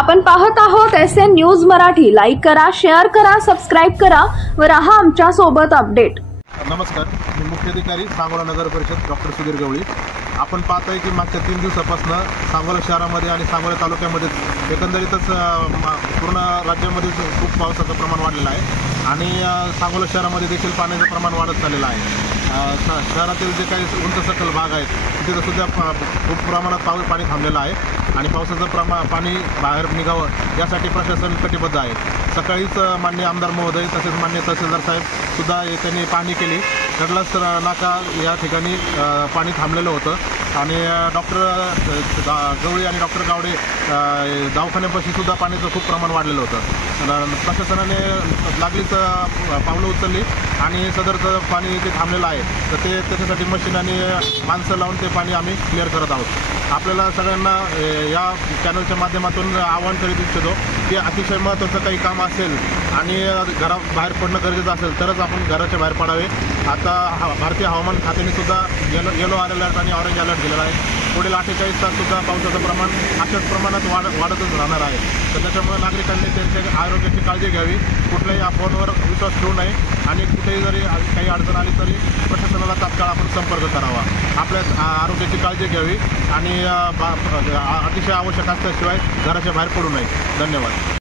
आपण पाहत आहोत SN न्यूज मराठी। लाईक करा, शेअर करा, सबस्क्राइब करा व रहा आमच्या सोबत अपडेट। नमस्कार, मी मुख्याधिकारी सांगोला नगर परिषद डॉक्टर सुधीर गवळी। आपण पाहतोय की मागच्या 3 दिवसापासून सांगोला शहरामध्ये आणि सांगोला तालुक्यामध्ये एकंदरीतच पूर्ण राज्यामध्ये खूप पावसाचं प्रमाण वाढलेलं आहे आणि सांगोला शहरामध्ये देखील पाण्याचं प्रमाण वाढत चाललेलं आहे। शहरातील जे काही उंच सखल भाग आहेत तिथे सुद्धा खूप प्रमाणात पाणी थांबलेलं आहे आणि पावसाचं पाणी बाहेर निघावं यासाठी प्रशासन कटिबद्ध आहे। सकाळीच माननीय आमदार महोदय तसेच माननीय तहसीलदार साहेब सुद्धा त्यांनी पाहणी केली। कडलास नाका या ठिकाणी पाणी थांबलेलं होतं आणि डॉक्टर गवळी आणि डॉक्टर गावडे दवाखान्यापाशी सुद्धा पाण्याचं खूप प्रमाण वाढलेलं होतं। प्रशासनाने लागलीच पावलं उचलली आणि सदरचं पाणी ते थांबलेलं आहे तर त्याच्यासाठी मशीन आणि माणसं लावून ते पाणी आम्ही क्लिअर करत आहोत। आपल्याला सगळ्यांना या चॅनलच्या माध्यमातून आवाहन करीत इच्छितो की अतिशय महत्त्वाचं काही काम असेल आणि घराबाहेर पडणं गरजेचं असेल तरच आपण घराच्या बाहेर पडावे। आता भारतीय हवामान खात्याने सुद्धा येलो अलर्ट आणि ऑरेंज अलर्ट दिलेला आहे। पुढील 48 तास सुद्धा पावसाचं प्रमाण अशाच प्रमाणात वाढतच राहणार आहे। तर त्याच्यामुळे नागरिकांनी त्यांच्या आरोग्याची काळजी घ्यावी, कुठल्याही अफवांवर विश्वास ठेवू नये आणि कुठेही जरी काही अडचण आली तरी प्रशासनाला तात्काळ आपण संपर्क करावा। आपल्या आरोग्याची काळजी घ्यावी आणि अतिशय आवश्यक असल्याशिवाय घराच्या बाहेर पडू नये। धन्यवाद।